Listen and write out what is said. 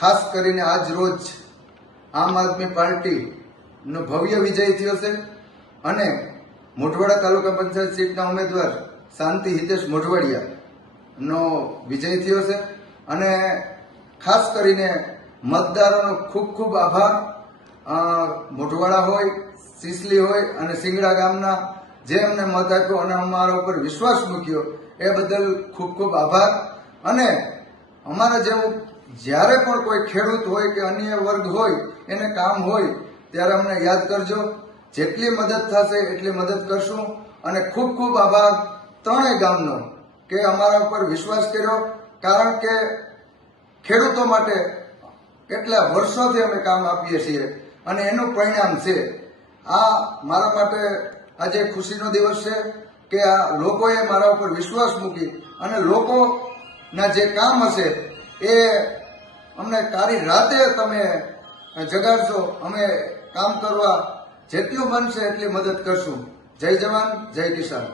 ખાસ કરીને આજ રોજ આમ આદમી પાર્ટીનો ભવ્ય વિજય થયો છે અને મોઢવાડા તાલુકા પંચાયત સીટના ઉમેદવાર શાંતિ હિતેશ મોઢવાડિયાનો વિજય થયો છે અને ખાસ કરીને મતદારોનો ખૂબ ખૂબ આભાર. મોઢવાડા હોય, સિસલી હોય અને સિંગડા ગામના જે અમને મત આપ્યો અને અમારા ઉપર વિશ્વાસ મૂક્યો એ બદલ ખૂબ ખૂબ આભાર. અને અમારા જેવું જ્યારે પણ કોઈ ખેડૂત હોય કે અન્ય વર્ગ હોય એને કામ હોય ત્યારે અમને યાદ કરજો. જેટલી મદદ થશે એટલી મદદ કરશું. અને ખૂબ ખૂબ આભાર ત્રણેય ગામનો કે અમારા ઉપર વિશ્વાસ કર્યો, કારણ કે ખેડૂતો માટે કેટલા વર્ષોથી અમે કામ આપીએ છીએ અને એનું પરિણામ છે. આ મારા માટે આજે ખુશીનો દિવસ છે કે આ લોકોએ મારા ઉપર વિશ્વાસ મૂકી અને લોકોના જે કામ હશે એ અમને કાળી રાતે તમે જગાડશો. અમે કામ કરવા જેટલું બનશે એટલી મદદ કરશું. જય જવાન, જય કિસાન.